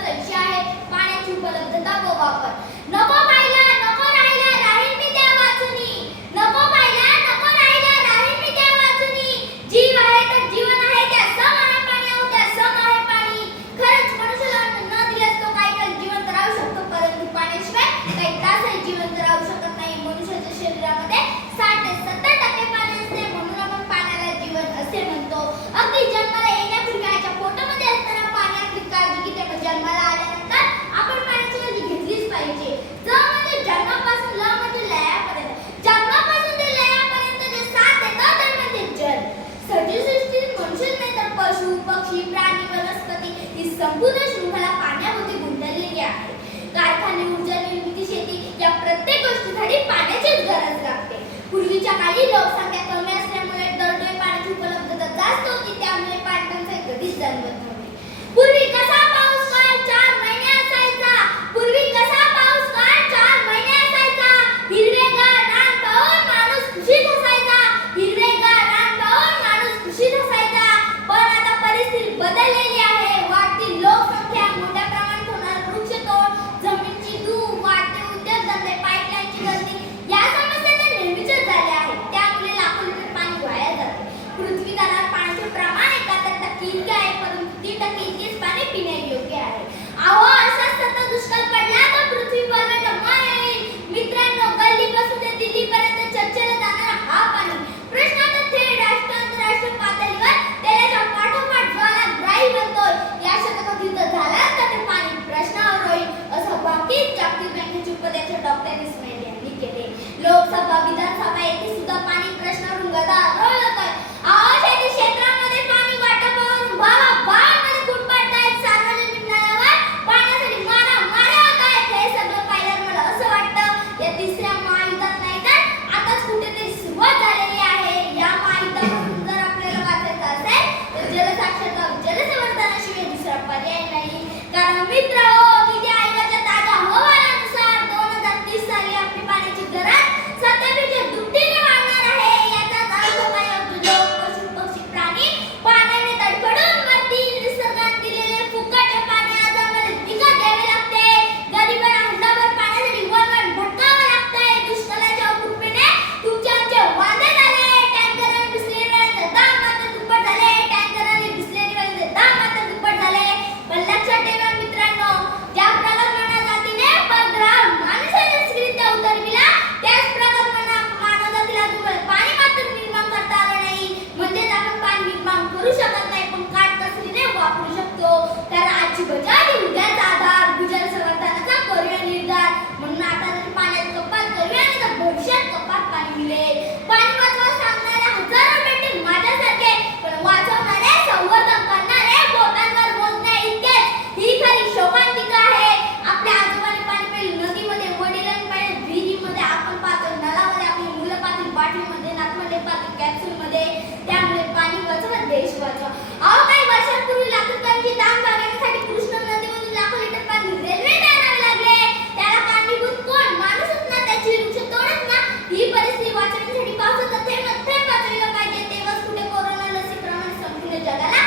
गरज अशी आहे पाण्याची उपलब्धता व वापर. पाण्याचीच गरज लागते. पूर्वीच्या काळी लोकसंख्या कमी मध्ये पाणी कॅप्सूल मध्ये. त्यामुळे पाणी वाचवत देश वाचवा अहो काही वर्षांपूर्वी लातूरकरांची दाम भागण्यासाठी कृष्ण नदीमधून लाखो लिटर पाणी रेल्वे आणावे लागले. त्याला कारणीभूत कोण? माणूसच ना त्याची वृक्ष तोडत ना? ही परिस्थिती वाचवण्यासाठी पावसाचा थेंब थेंब वाचविला पाहिजे. तेव्हाच कुठे कोरोना लसीप्रमाणे संपूर्ण जगाला